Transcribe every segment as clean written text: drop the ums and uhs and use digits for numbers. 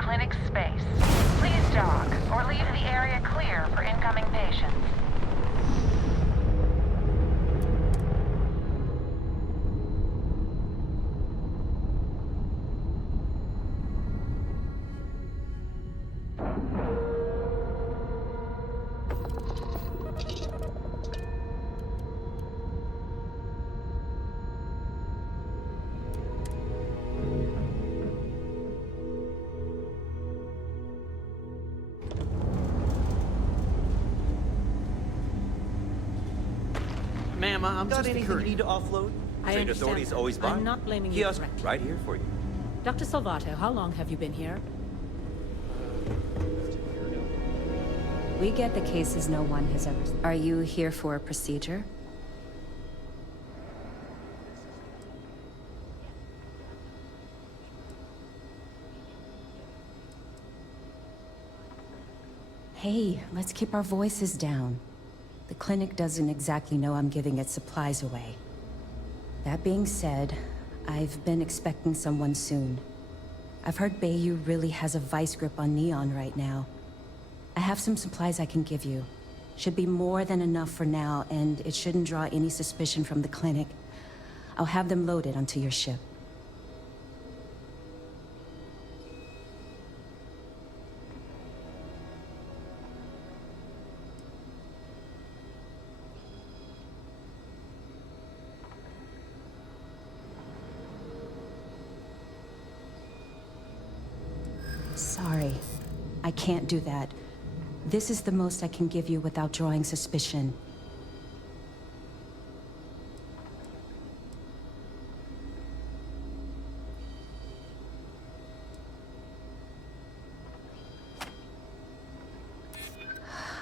clinic's space. Please dock, or leave the area clear for incoming patients. Ma'am, I'm Got just a anything you courier. need to offload? I State understand authorities that. always buy. I'm not blaming you Kiosk directly. right here for you. Dr. Salvato, how long have you been here? We get the cases no one has ever... Are you here for a procedure? Hey, let's keep our voices down. The clinic doesn't exactly know I'm giving its supplies away. That being said, I've been expecting someone soon. I've heard Bayou really has a vice grip on Neon right now. I have some supplies I can give you. Should be more than enough for now, and it shouldn't draw any suspicion from the clinic. I'll have them loaded onto your ship. Sorry, I can't do that. This is the most I can give you without drawing suspicion.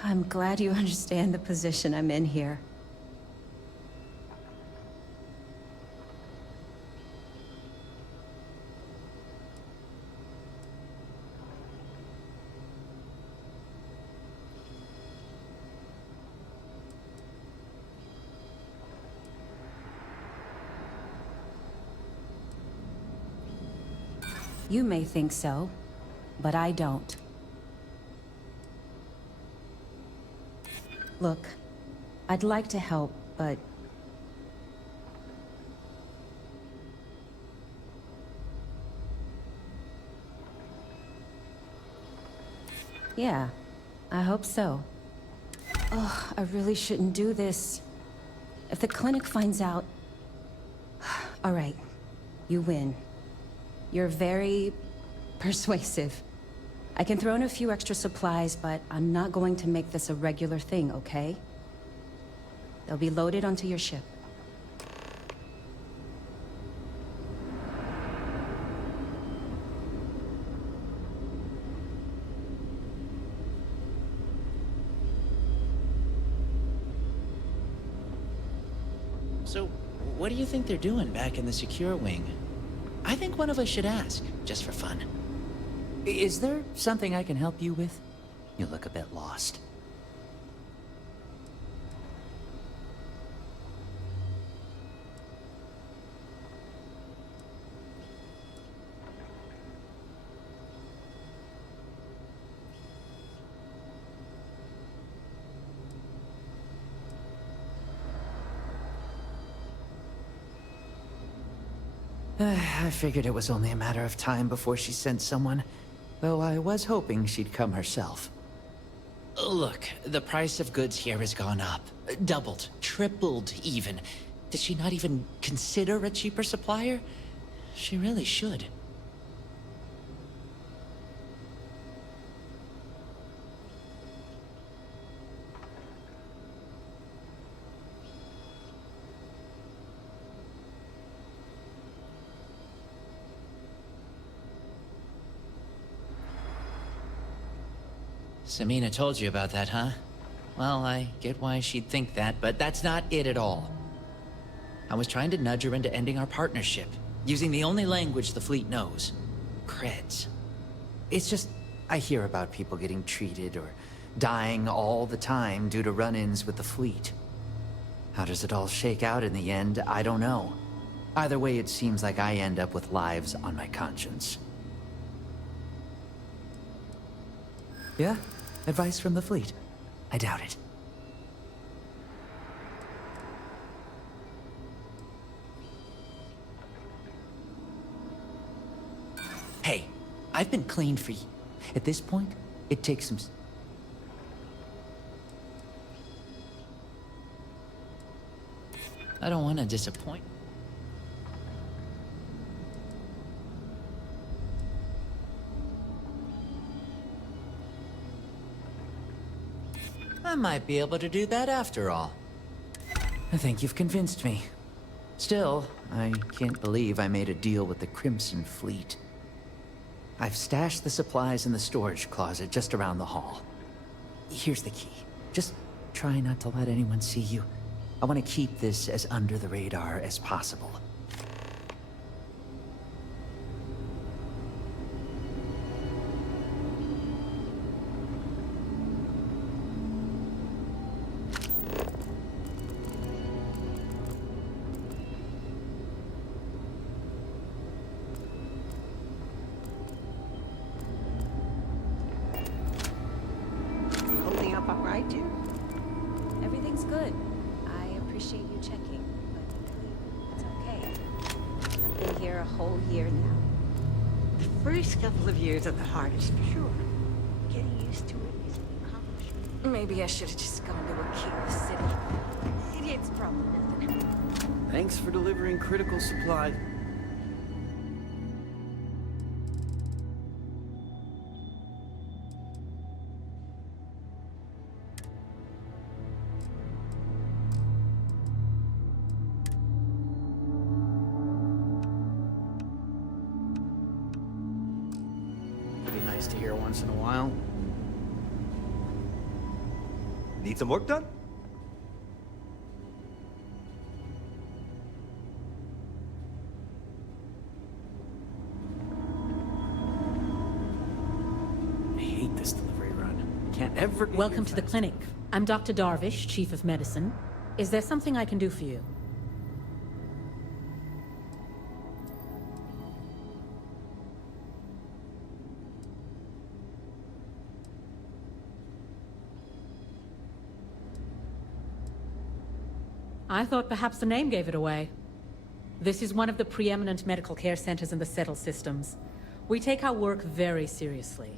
I'm glad you understand the position I'm in here. You may think so, but I don't. Look, I'd like to help, but... Yeah, I hope so. Oh, I really shouldn't do this. If the clinic finds out... All right, you win. You're very persuasive. I can throw in a few extra supplies, but I'm not going to make this a regular thing, okay? They'll be loaded onto your ship. So, what do you think they're doing back in the secure wing? I think one of us should ask, just for fun. Is there something I can help you with? You look a bit lost. I figured it was only a matter of time before she sent someone, though I was hoping she'd come herself. Look, the price of goods here has gone up. Doubled, tripled even. Did she not even consider a cheaper supplier? She really should. Samina told you about that, huh? Well, I get why she'd think that, but that's not it at all. I was trying to nudge her into ending our partnership, using the only language the fleet knows. Creds. It's just, I hear about people getting treated or dying all the time due to run-ins with the fleet. How does it all shake out in the end? I don't know. Either way, it seems like I end up with lives on my conscience. Yeah? Advice from the fleet? I doubt it. Hey, I've been cleaned for you. At this point, it takes some... I don't want to disappoint. I might be able to do that after all. I think you've convinced me. Still, I can't believe I made a deal with the Crimson Fleet. I've stashed the supplies in the storage closet just around the hall. Here's the key. Just try not to let anyone see you. I want to keep this as under the radar as possible. Holding up all right, dear? Everything's good. I appreciate you checking, but it's okay. I've been here a whole year now. The first couple of years are the hardest, for sure. Getting used to it is an accomplishment. Maybe I should have just gone to a key city. It's probably nothing. Thanks for delivering critical supplies. Be nice to hear once in a while. Need some work done? I hate this delivery run. Can't ever get Welcome here to the fast. clinic. I'm Dr. Darvish, Chief of Medicine. Is there something I can do for you? I thought perhaps the name gave it away. This is one of the preeminent medical care centers in the settled systems. We take our work very seriously.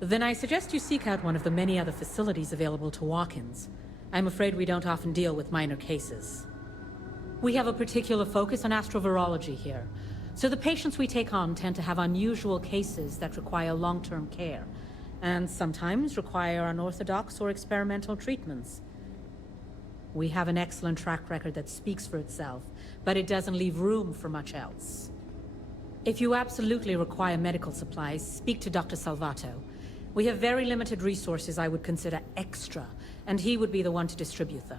Then I suggest you seek out one of the many other facilities available to walk-ins. I'm afraid we don't often deal with minor cases. We have a particular focus on astrovirology here, so the patients we take on tend to have unusual cases that require long-term care, and sometimes require unorthodox or experimental treatments. We have an excellent track record that speaks for itself, but it doesn't leave room for much else. If you absolutely require medical supplies, speak to Dr. Salvato. We have very limited resources I would consider extra, and he would be the one to distribute them.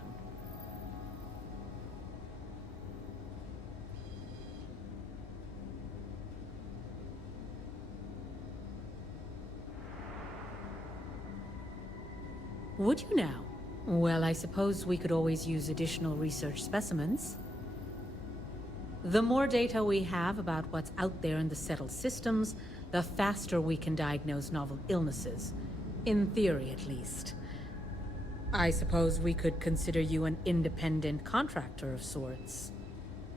Would you now? Well, I suppose we could always use additional research specimens. The more data we have about what's out there in the settled systems, the faster we can diagnose novel illnesses. In theory, at least. I suppose we could consider you an independent contractor of sorts.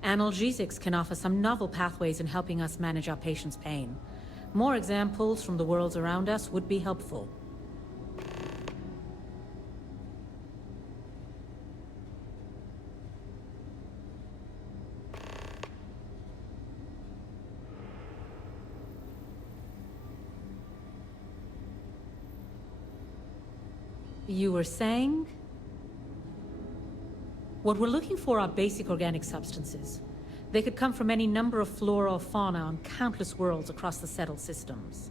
Analgesics can offer some novel pathways in helping us manage our patients' pain. More examples from the worlds around us would be helpful. You were saying? What we're looking for are basic organic substances. They could come from any number of flora or fauna on countless worlds across the settled systems.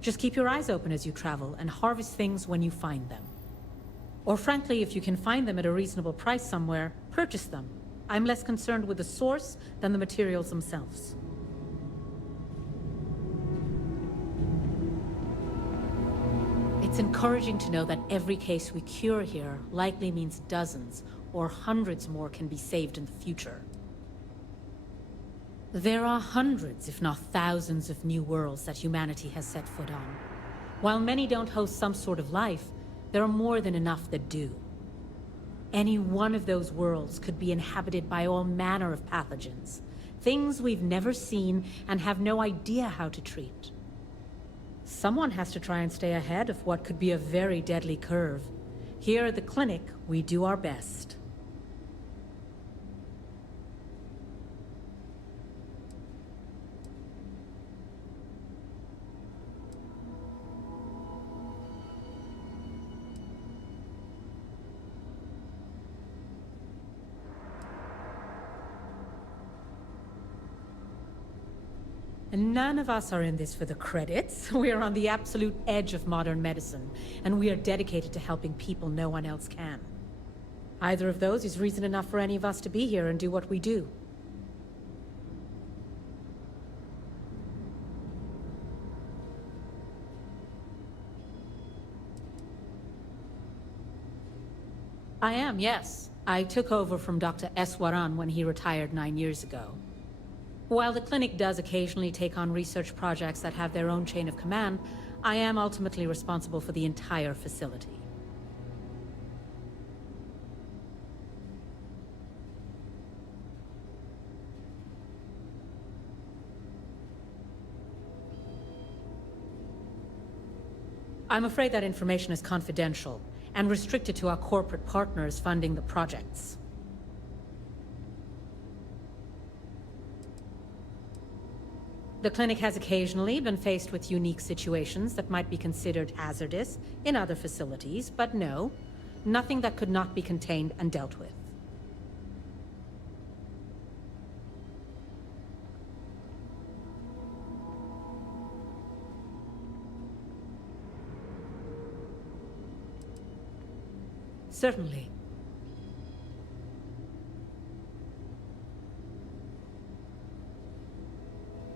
Just keep your eyes open as you travel and harvest things when you find them. Or frankly, if you can find them at a reasonable price somewhere, purchase them. I'm less concerned with the source than the materials themselves. It's encouraging to know that every case we cure here likely means dozens or hundreds more can be saved in the future. There are hundreds, if not thousands, of new worlds that humanity has set foot on. While many don't host some sort of life, there are more than enough that do. Any one of those worlds could be inhabited by all manner of pathogens, things we've never seen and have no idea how to treat. Someone has to try and stay ahead of what could be a very deadly curve. Here at the clinic, we do our best. And none of us are in this for the credits. We are on the absolute edge of modern medicine, and we are dedicated to helping people no one else can. Either of those is reason enough for any of us to be here and do what we do. I am, yes. I took over from Dr. Eswaran when he retired 9 years ago. While the clinic does occasionally take on research projects that have their own chain of command, I am ultimately responsible for the entire facility. I'm afraid that information is confidential and restricted to our corporate partners funding the projects. The clinic has occasionally been faced with unique situations that might be considered hazardous in other facilities, but no, nothing that could not be contained and dealt with. Certainly.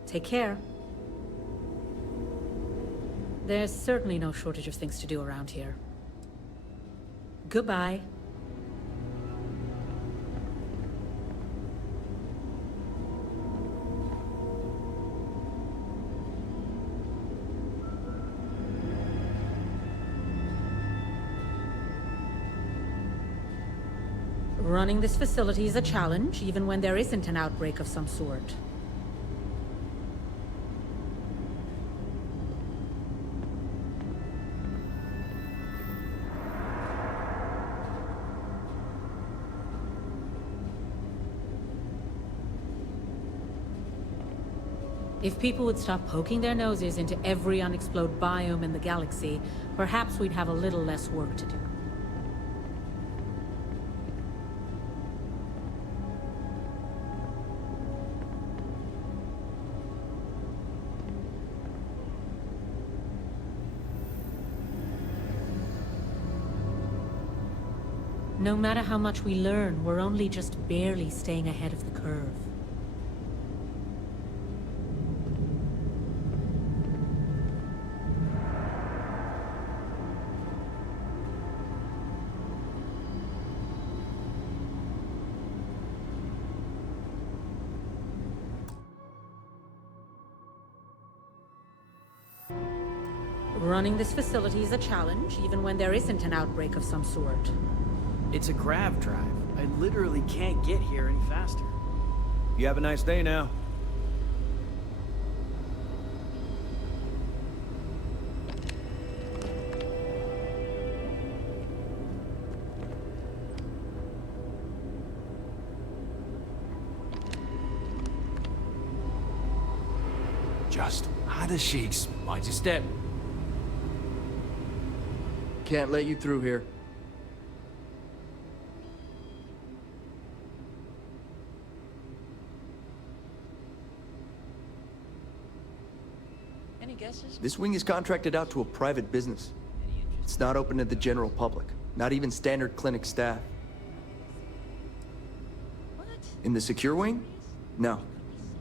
Take care. There's certainly no shortage of things to do around here. Goodbye. Running this facility is a challenge, even when there isn't an outbreak of some sort. If people would stop poking their noses into every unexplored biome in the galaxy, perhaps we'd have a little less work to do. No matter how much we learn, we're only just barely staying ahead of the curve. Running this facility is a challenge, even when there isn't an outbreak of some sort. It's a grav drive. I literally can't get here any faster. You have a nice day now. Just how the sheiks. Mind your step. Can't let you through here. Any guesses? This wing is contracted out to a private business. It's not open to the general public, not even standard clinic staff. What? In the secure wing? No.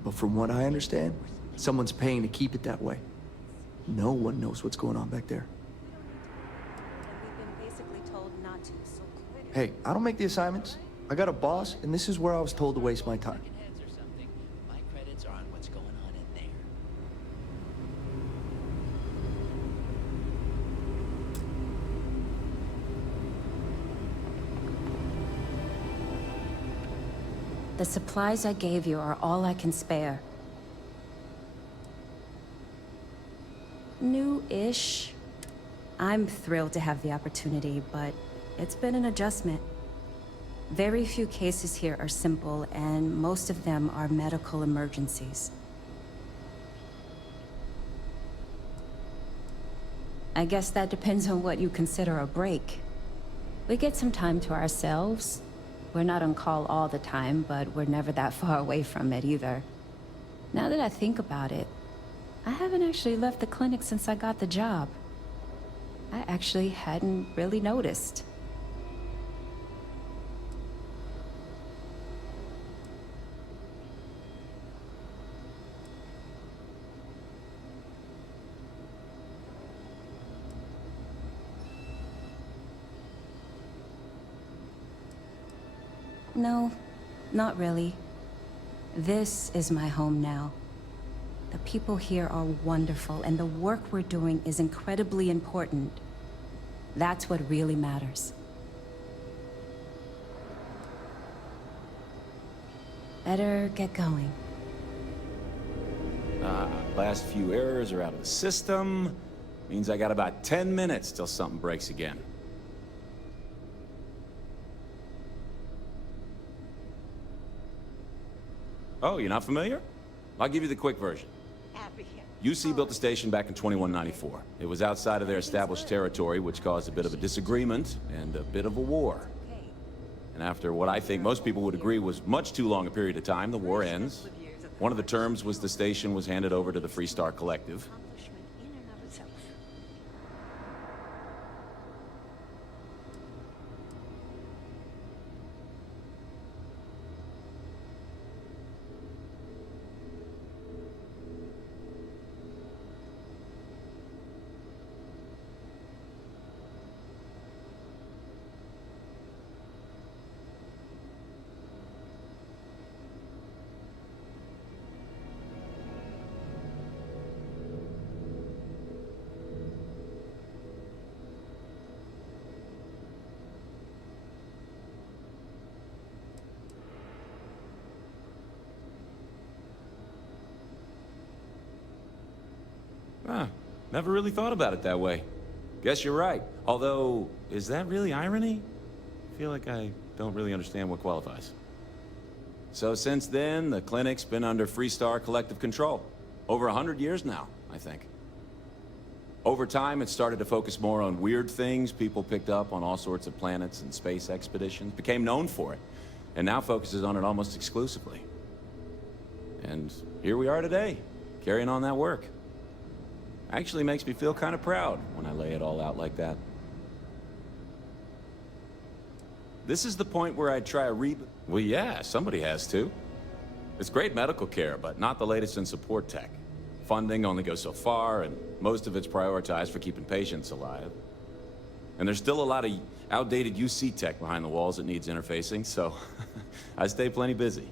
But from what I understand, someone's paying to keep it that way. No one knows what's going on back there. We've been basically told not to, so Hey, I don't make the assignments. I got a boss, and this is where I was told to waste my time. Heads or something. My credits are on what's going on in there. the supplies I gave you are all I can spare. New-ish. I'm thrilled to have the opportunity, but it's been an adjustment. Very few cases here are simple, and most of them are medical emergencies. I guess that depends on what you consider a break. We get some time to ourselves. We're not on call all the time, but we're never that far away from it either. Now that I think about it, I haven't actually left the clinic since I got the job. I actually hadn't really noticed. No, not really. This is my home now. The people here are wonderful, and the work we're doing is incredibly important. That's what really matters. Better get going. Last few errors are out of the system. Means I got about 10 minutes till something breaks again. Oh, you're not familiar? I'll give you the quick version. UC built the station back in 2194. It was outside of their established territory, which caused a bit of a disagreement and a bit of a war. And after what I think most people would agree was much too long a period of time, the war ends. One of the terms was the station was handed over to the Freestar Collective. Never really thought about it that way. Guess you're right. Although, is that really irony? I feel like I don't really understand what qualifies. So since then, the clinic's been under Freestar Collective control. Over 100 years now, I think. Over time, it started to focus more on weird things people picked up on all sorts of planets and space expeditions, became known for it, and now focuses on it almost exclusively. And here we are today, carrying on that work. Actually makes me feel kind of proud when I lay it all out like that. This is the point where I try a Well, yeah, somebody has to. It's great medical care, but not the latest in support tech. Funding only goes so far, and most of it's prioritized for keeping patients alive. And there's still a lot of outdated UC tech behind the walls that needs interfacing, so I stay plenty busy.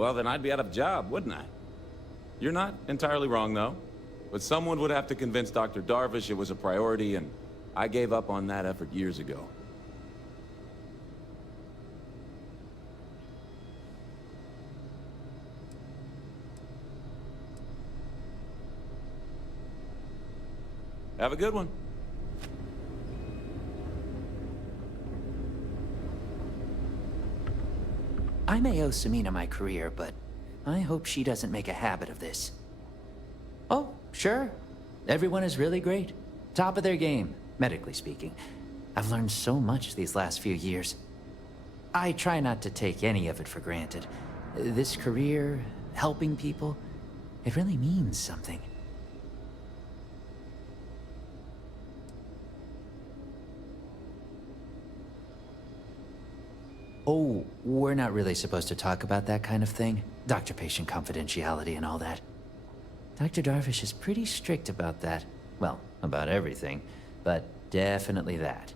Well, then I'd be out of a job, wouldn't I? You're not entirely wrong, though. But someone would have to convince Dr. Darvish it was a priority, and I gave up on that effort years ago. Have a good one. I may owe Samina my career, but I hope she doesn't make a habit of this. Oh, sure. Everyone is really great. Top of their game, medically speaking. I've learned so much these last few years. I try not to take any of it for granted. This career, helping people, it really means something. Oh, we're not really supposed to talk about that kind of thing. Doctor-patient confidentiality and all that. Dr. Darvish is pretty strict about that. Well, about everything, but definitely that.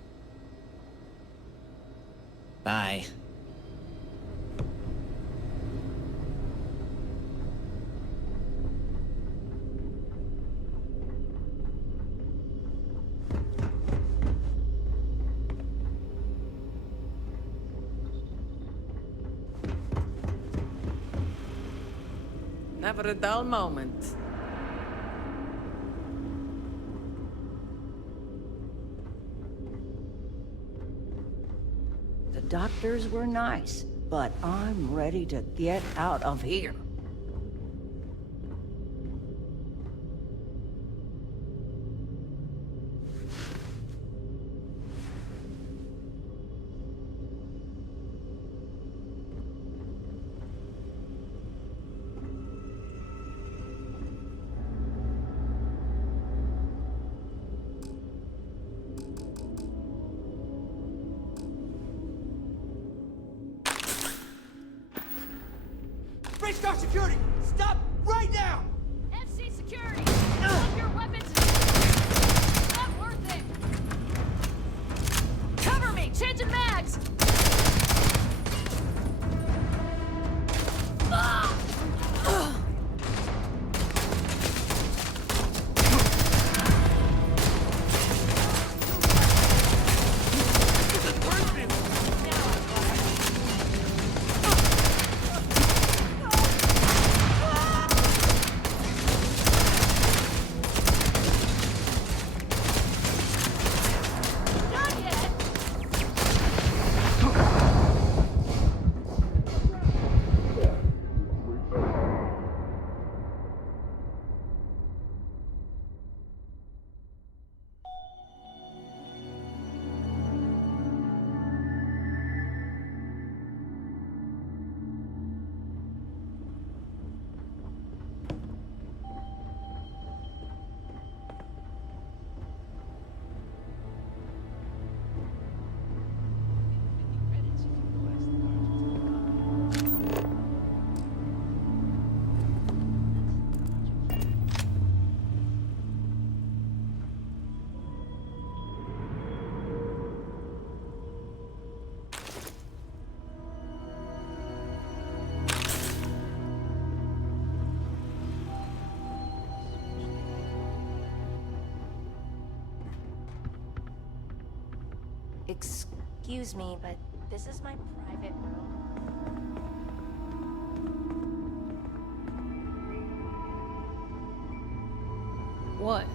Bye. Never a dull moment. The doctors were nice, but I'm ready to get out of here. Start security! Stop right now! FC security! Drop your weapons! It's not worth it! Cover me! Changing mags! Excuse me, but this is my private room. What?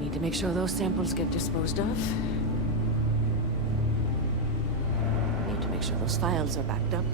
Need to make sure those samples get disposed of. Need to make sure those files are backed up.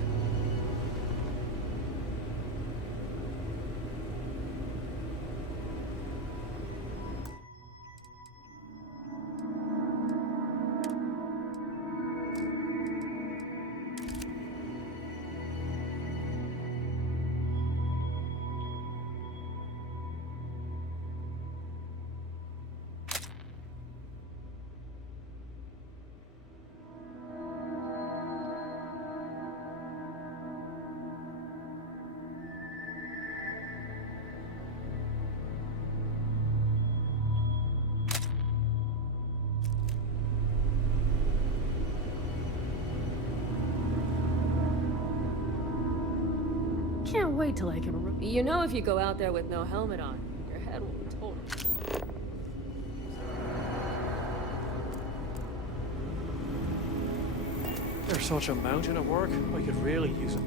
can't wait till I can. You know, if you go out there with no helmet on, your head will be total. There's such a mountain of work. I could really use it.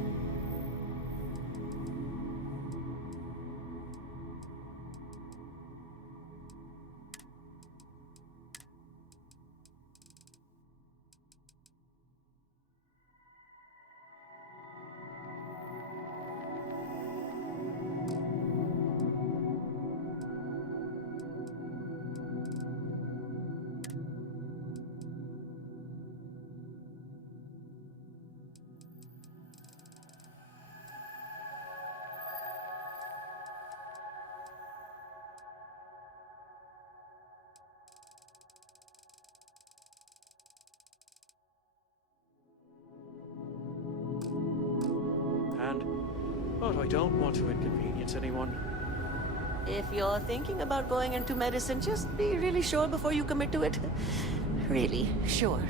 But I don't want to inconvenience anyone. If you're thinking about going into medicine, just be really sure before you commit to it. Really sure.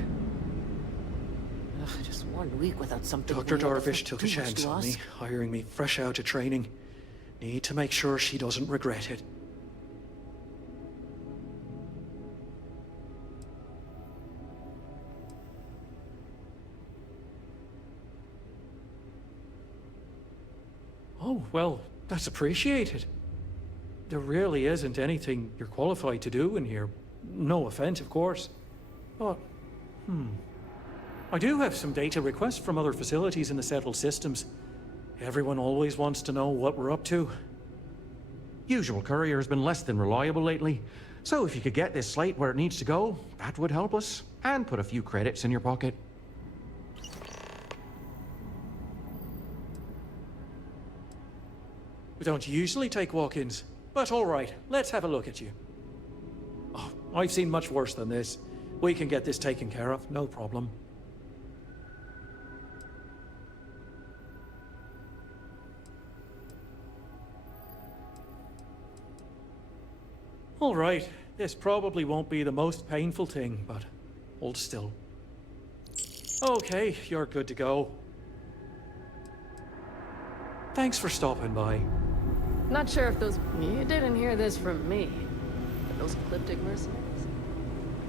Ugh, just 1 week without something. Dr. Darvish took a chance on me, hiring me fresh out of training. Need to make sure she doesn't regret it. Oh, well, that's appreciated. There really isn't anything you're qualified to do in here. No offense, of course. But, I do have some data requests from other facilities in the settled systems. Everyone always wants to know what we're up to. Usual courier's been less than reliable lately, so if you could get this slate where it needs to go, that would help us, and put a few credits in your pocket. We don't usually take walk-ins, but all right, let's have a look at you. Oh, I've seen much worse than this. We can get this taken care of, no problem. All right, this probably won't be the most painful thing, but hold still. Okay, you're good to go. Thanks for stopping by. Not sure if those. You didn't hear this from me. But those ecliptic mercenaries.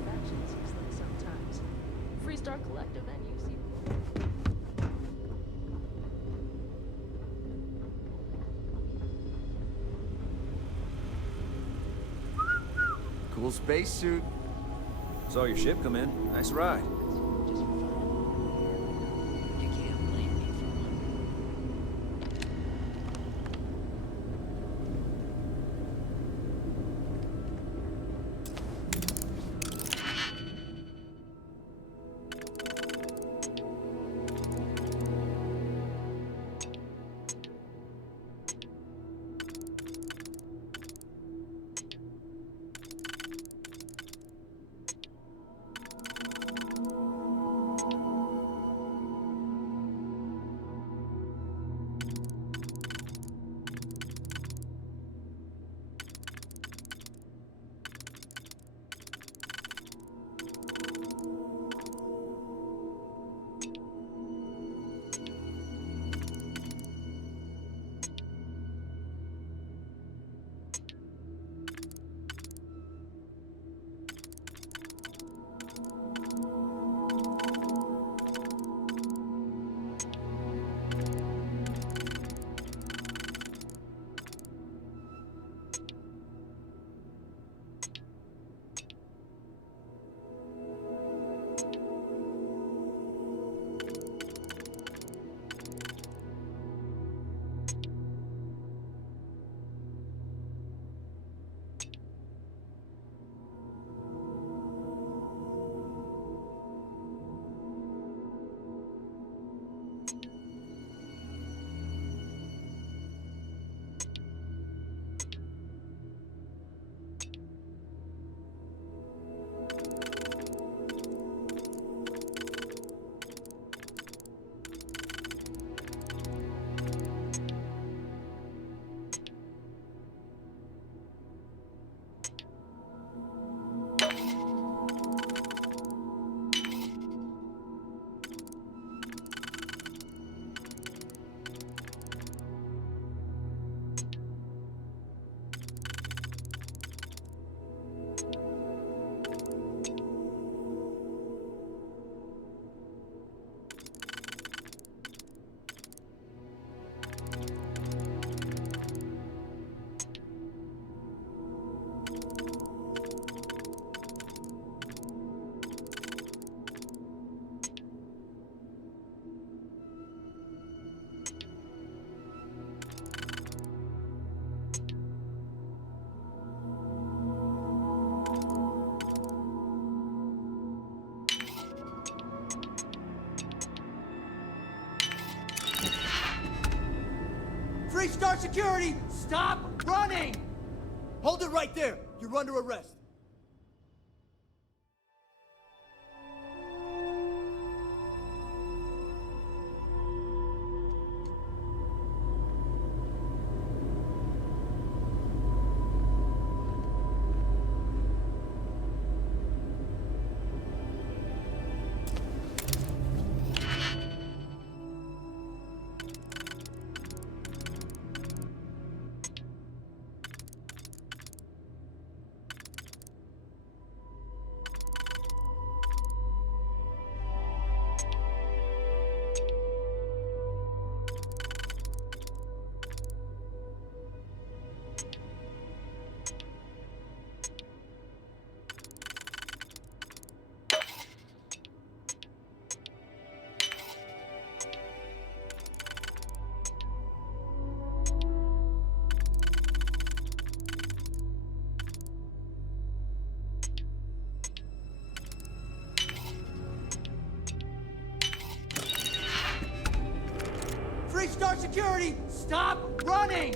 Factions use them sometimes. Freestar Collective and UC. Cool spacesuit. Saw your ship come in. Nice ride. Star Security, stop running! Hold it right there. You're under arrest. Star Security, stop running!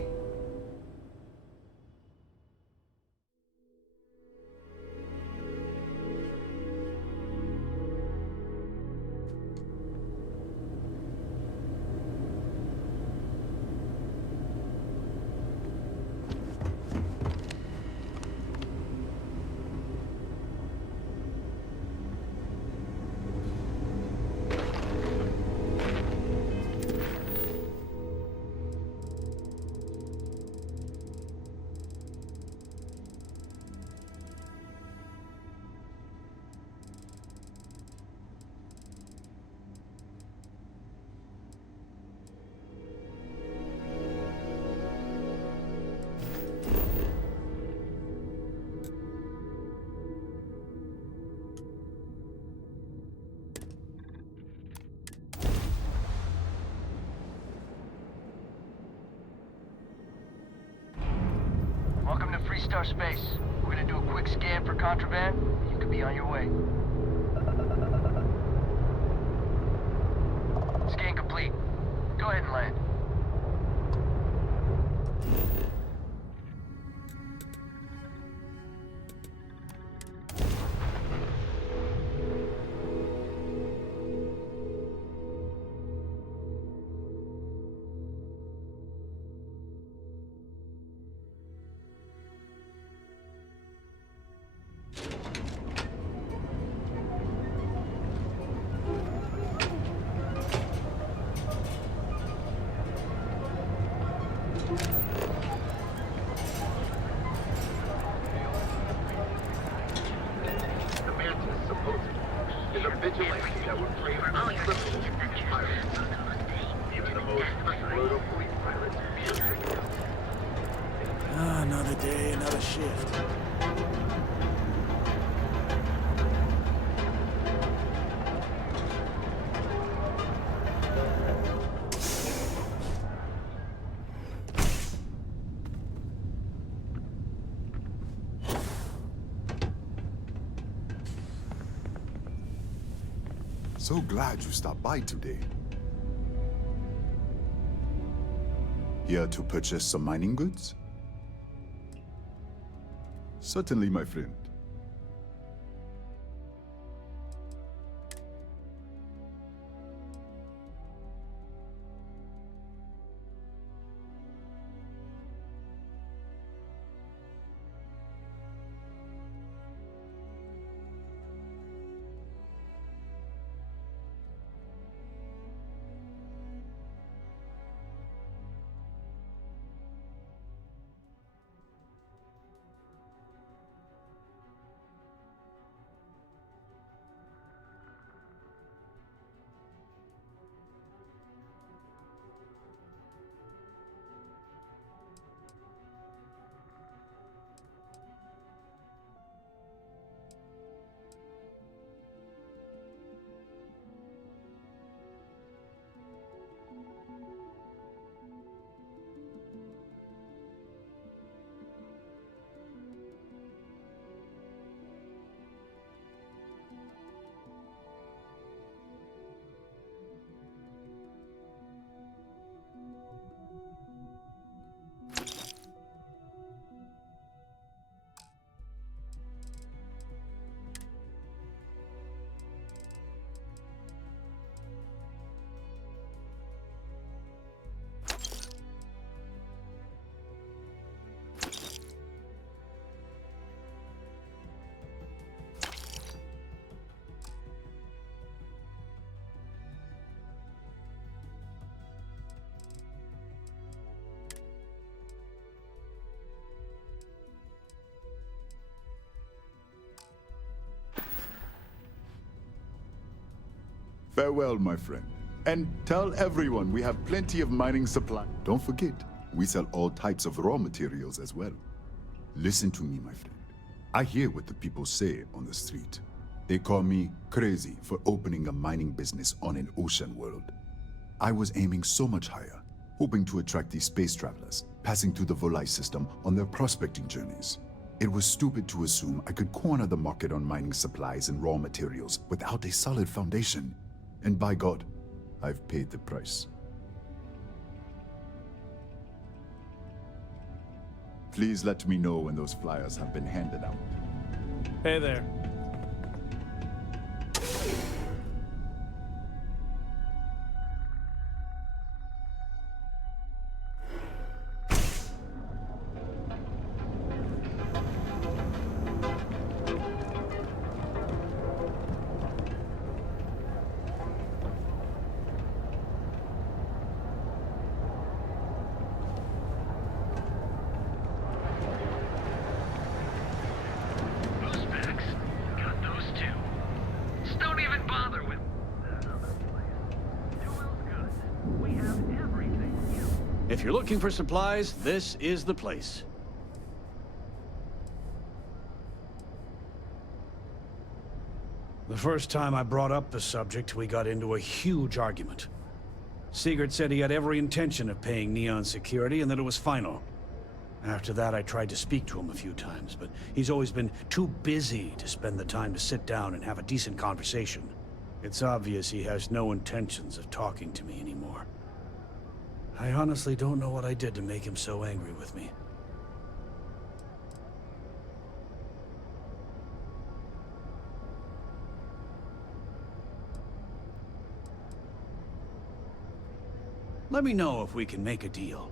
Welcome to Freestar Space. We're gonna do a quick scan for contraband. You could be on your way. Scan complete. Go ahead and land. Another day, another shift. So glad you stopped by today. Here to purchase some mining goods? Certainly, my friend. Farewell, my friend. And tell everyone we have plenty of mining supply. Don't forget, we sell all types of raw materials as well. Listen to me, my friend. I hear what the people say on the street. They call me crazy for opening a mining business on an ocean world. I was aiming so much higher, hoping to attract these space travelers, passing through the Volai system on their prospecting journeys. It was stupid to assume I could corner the market on mining supplies and raw materials without a solid foundation. And by God, I've paid the price. Please let me know when those flyers have been handed out. Hey there. If you're looking for supplies, this is the place. The first time I brought up the subject, we got into a huge argument. Sigurd said he had every intention of paying Neon security and that it was final. After that, I tried to speak to him a few times, but he's always been too busy to spend the time to sit down and have a decent conversation. It's obvious he has no intentions of talking to me anymore. I honestly don't know what I did to make him so angry with me. Let me know if we can make a deal.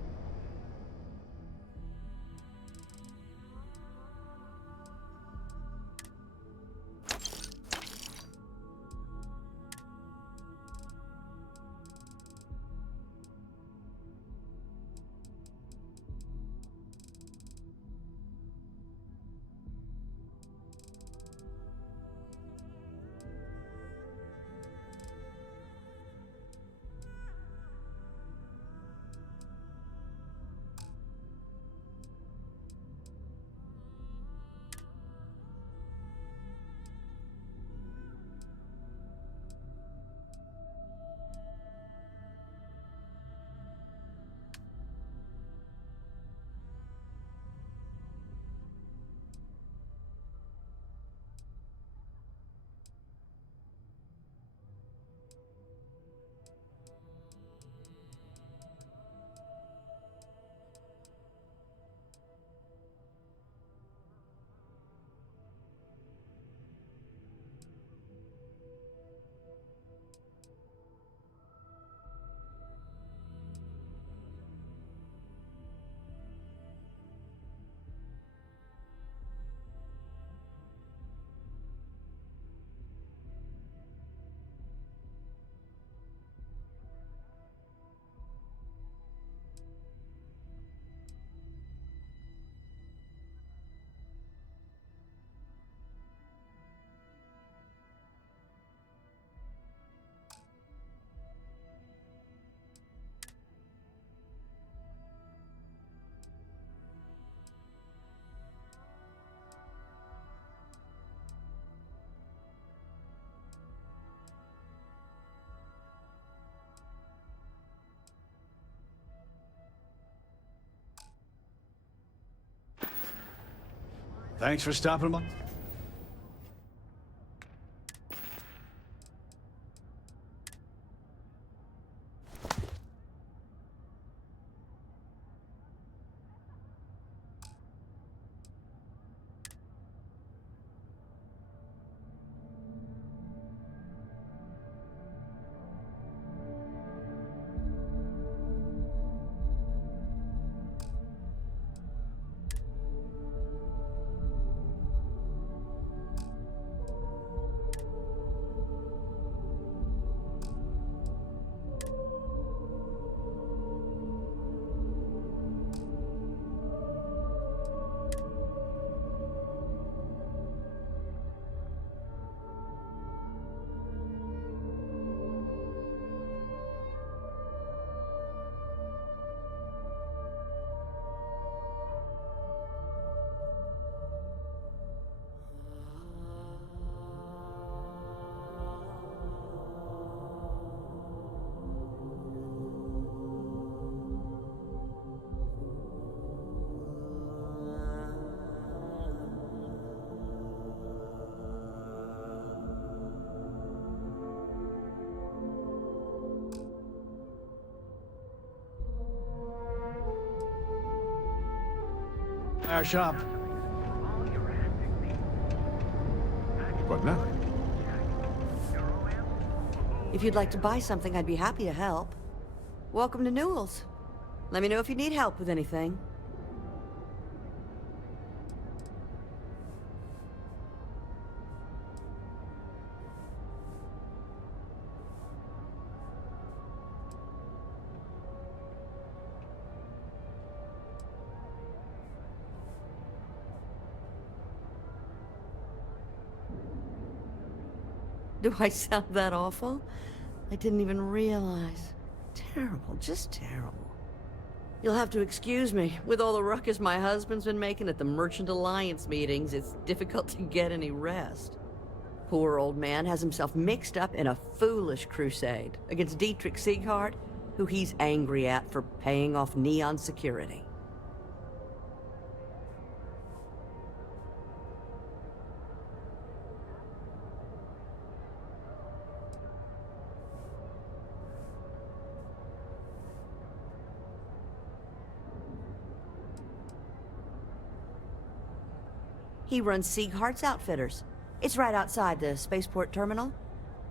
Thanks for stopping by. Our shop. What now? If you'd like to buy something, I'd be happy to help. Welcome to Newell's. Let me know if you need help with anything. Do I sound that awful? I didn't even realize. Terrible, just terrible. You'll have to excuse me. With all the ruckus my husband's been making at the Merchant Alliance meetings, it's difficult to get any rest. Poor old man has himself mixed up in a foolish crusade against Dietrich Sieghart, who he's angry at for paying off Neon security. He runs Sieghart's Outfitters. It's right outside the spaceport terminal.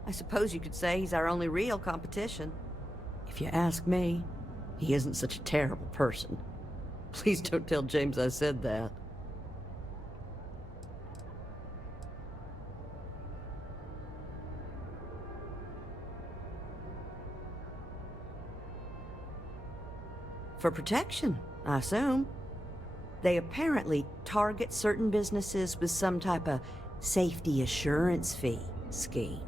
I suppose you could say he's our only real competition. If you ask me, he isn't such a terrible person. Please don't tell James I said that. For protection, I assume. They apparently target certain businesses with some type of safety assurance fee scheme.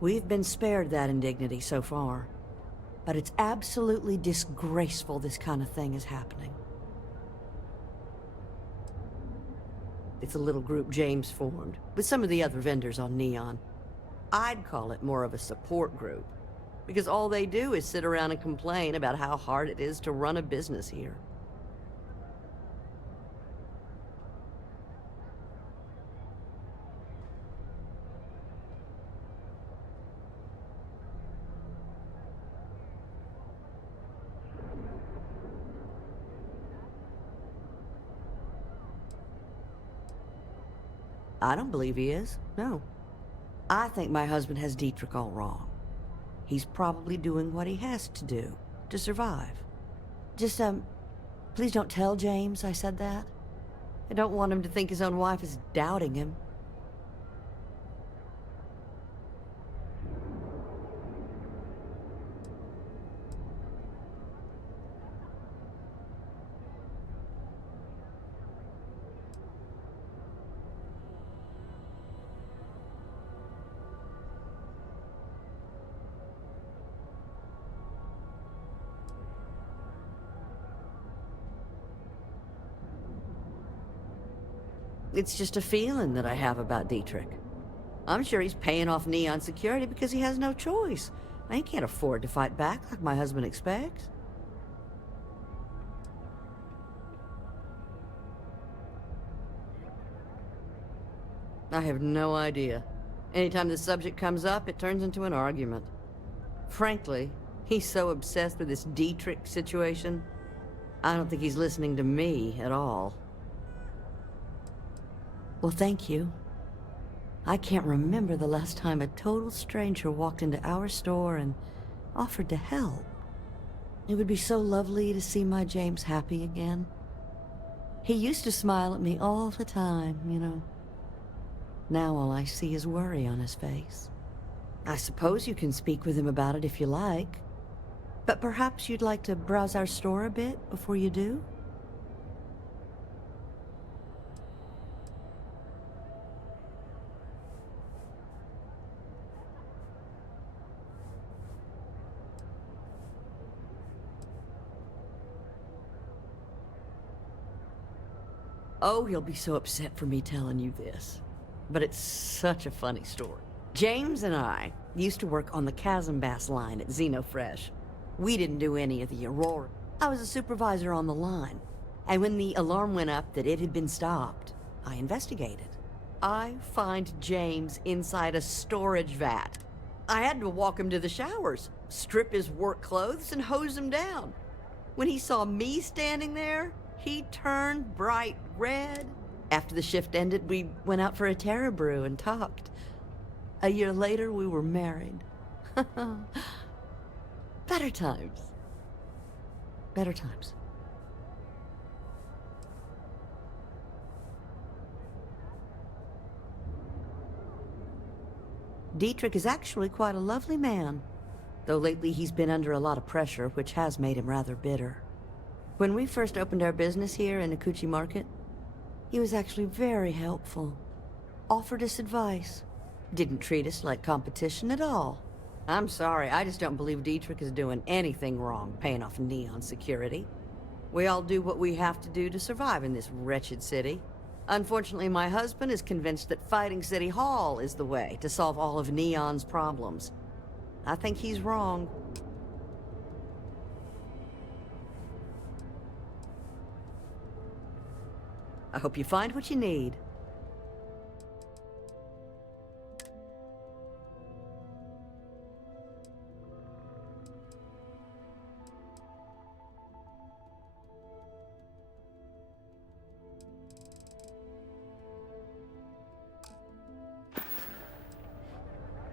We've been spared that indignity so far, but it's absolutely disgraceful this kind of thing is happening. It's a little group James formed with some of the other vendors on Neon. I'd call it more of a support group, because all they do is sit around and complain about how hard it is to run a business here. I don't believe he is, no. I think my husband has Dietrich all wrong. He's probably doing what he has to do to survive. Just, please don't tell James I said that. I don't want him to think his own wife is doubting him. It's just a feeling that I have about Dietrich. I'm sure he's paying off Neon security because he has no choice. I can't afford to fight back like my husband expects. I have no idea. Anytime the subject comes up, it turns into an argument. Frankly, he's so obsessed with this Dietrich situation, I don't think he's listening to me at all. Well, thank you. I can't remember the last time a total stranger walked into our store and offered to help. It would be so lovely to see my James happy again. He used to smile at me all the time, you know. Now all I see is worry on his face. I suppose you can speak with him about it if you like. But perhaps you'd like to browse our store a bit before you do? Oh, he'll be so upset for me telling you this. But it's such a funny story. James and I used to work on the Chasm Bass line at Xenofresh. We didn't do any of the Aurora. I was a supervisor on the line. And when the alarm went up that it had been stopped, I investigated. I find James inside a storage vat. I had to walk him to the showers, strip his work clothes, and hose him down. When he saw me standing there, He turned bright red. After the shift ended, we went out for a Terra brew and talked. A year later, we were married. Better times. Better times. Dietrich is actually quite a lovely man, though lately he's been under a lot of pressure, which has made him rather bitter. When we first opened our business here in Akuchi Market, he was actually very helpful. Offered us advice. Didn't treat us like competition at all. I'm sorry, I just don't believe Dietrich is doing anything wrong paying off Neon security. We all do what we have to do to survive in this wretched city. Unfortunately, my husband is convinced that fighting City Hall is the way to solve all of Neon's problems. I think he's wrong. I hope you find what you need.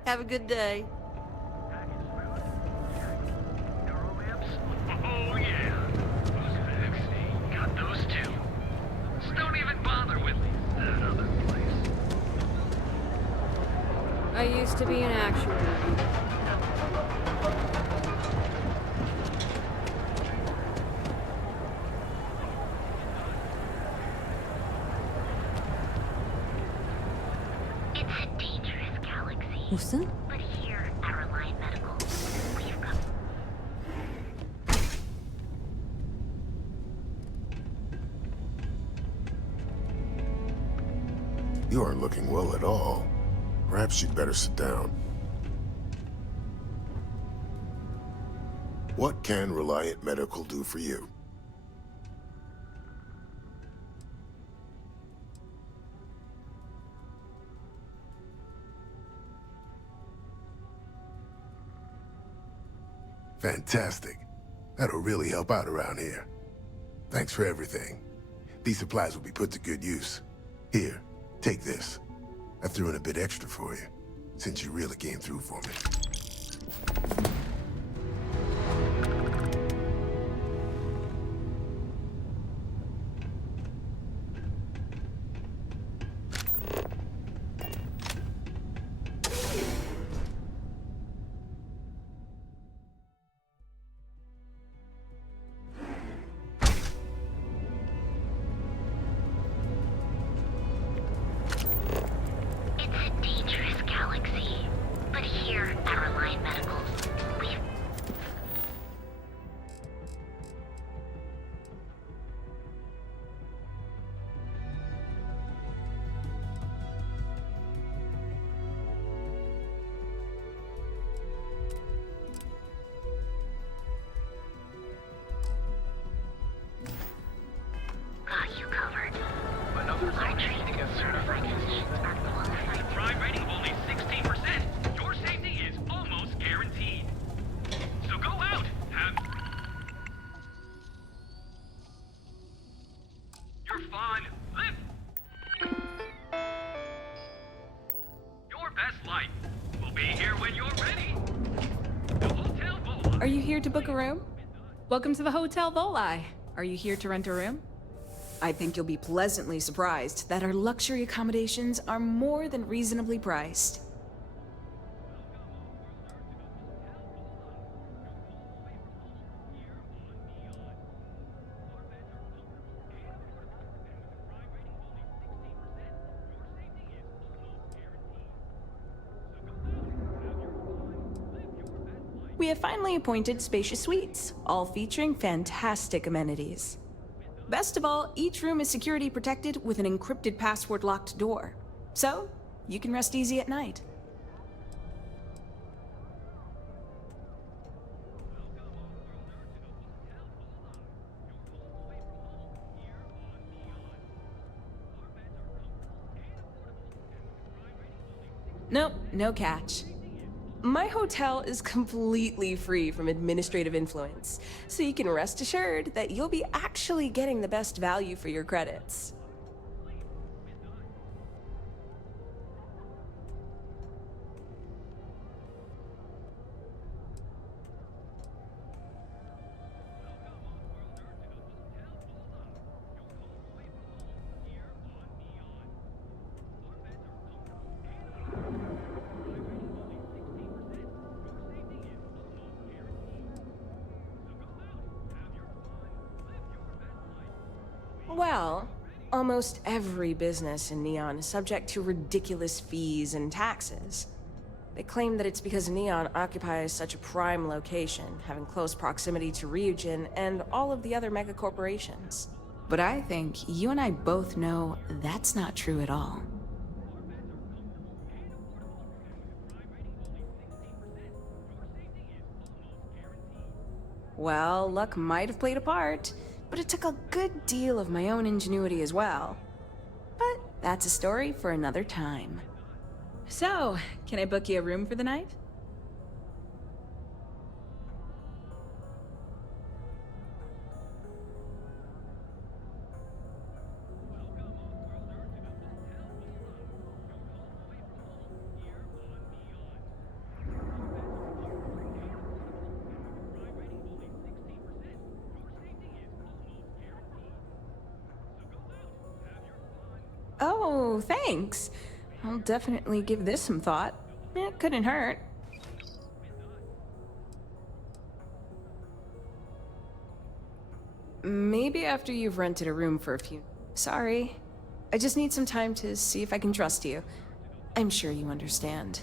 Have a good day. Oh yeah. Those facts. Got those too. Just don't even bother with that other place. I used to be an actuary. It's a dangerous galaxy. Listen. But here at Reliant Medical, we've got... You aren't looking well at all. Perhaps you'd better sit down. What can Reliant Medical do for you? Fantastic. That'll really help out around here. Thanks for everything. These supplies will be put to good use. Here, take this. I threw in a bit extra for you, since you really came through for me. Are you here to book a room? Welcome to the Hotel Volai. Are you here to rent a room? I think you'll be pleasantly surprised that our luxury accommodations are more than reasonably priced. We have finally appointed spacious suites, all featuring fantastic amenities. Best of all, each room is security protected with an encrypted password-locked door. So, you can rest easy at night. Nope, no catch. My hotel is completely free from administrative influence, so you can rest assured that you'll be actually getting the best value for your credits. Well, almost every business in Neon is subject to ridiculous fees and taxes. They claim that it's because Neon occupies such a prime location, having close proximity to Ryujin and all of the other megacorporations. But I think you and I both know that's not true at all. Well, luck might have played a part, but it took a good deal of my own ingenuity as well. But that's a story for another time. So, can I book you a room for the night? Oh, thanks. I'll definitely give this some thought. It couldn't hurt. Maybe after you've rented a room for a few... Sorry. I just need some time to see if I can trust you. I'm sure you understand.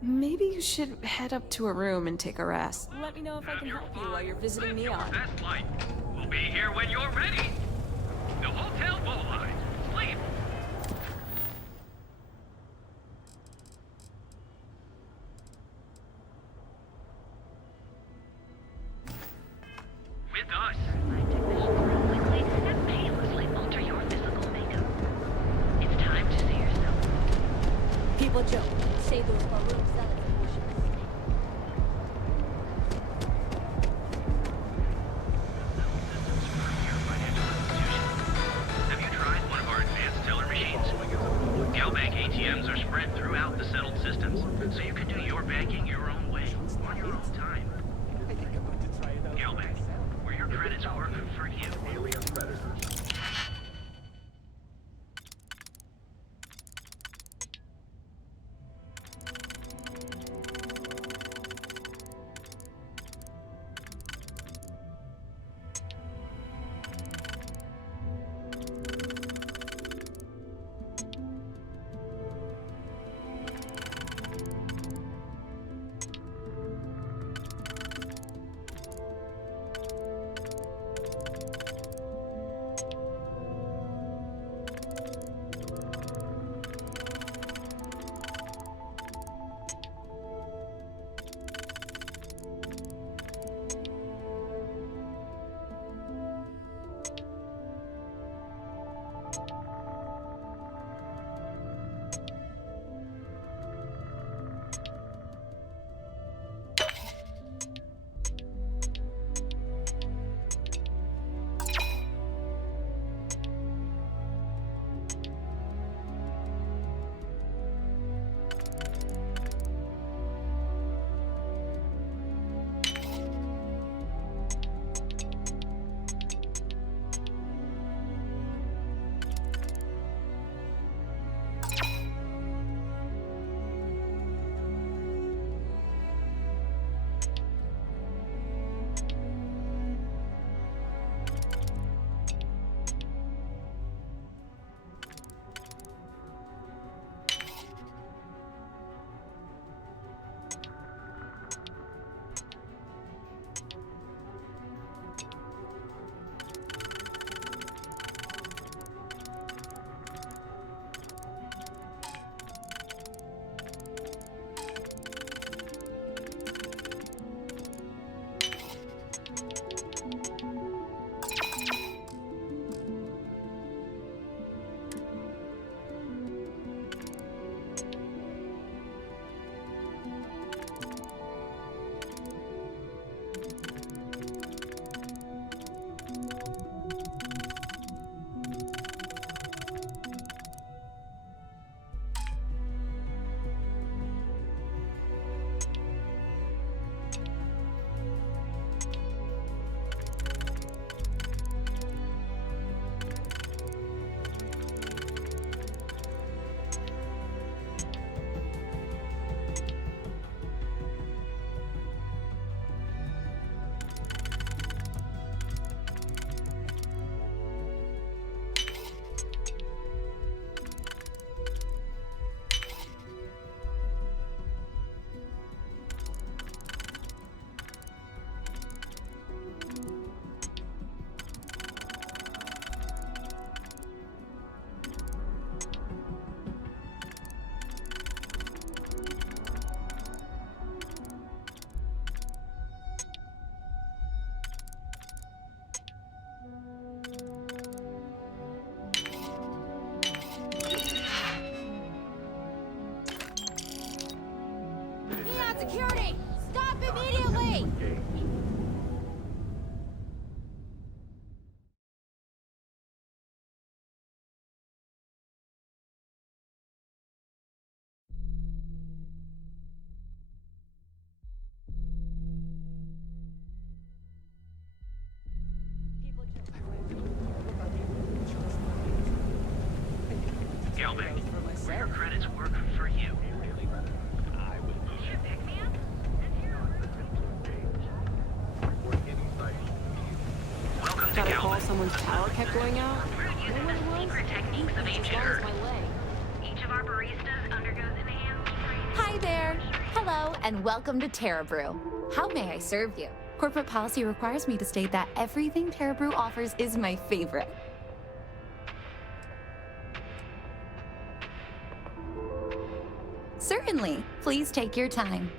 Maybe you should head up to a room and take a rest. Let me know if I can help you while you're visiting Neon. Best light. We'll be here when you're ready. The Hotel Volai. Sleep. With us. Quickly and painlessly alter your physical makeup. It's time to see yourself. People joke. Say those balloon sellers and worship. Have you tried one of our advanced teller machines? Galbank ATMs are spread throughout the settled systems, so you can do your banking your own way, on your own time. Galbank, where your credits work for you. Alien predators. security! Stop immediately! Gelbeck, will your credits work for you? Welcome to Got a call, Gelbeck. someone's power kept going out? We're using the secret techniques of ancient As Earth. my leg. Each of our baristas undergoes enhanced training. Hi there! Hello, and welcome to Terra Brew. How may I serve you? Corporate policy requires me to state that everything Terra Brew offers is my favorite. Certainly. Please take your time.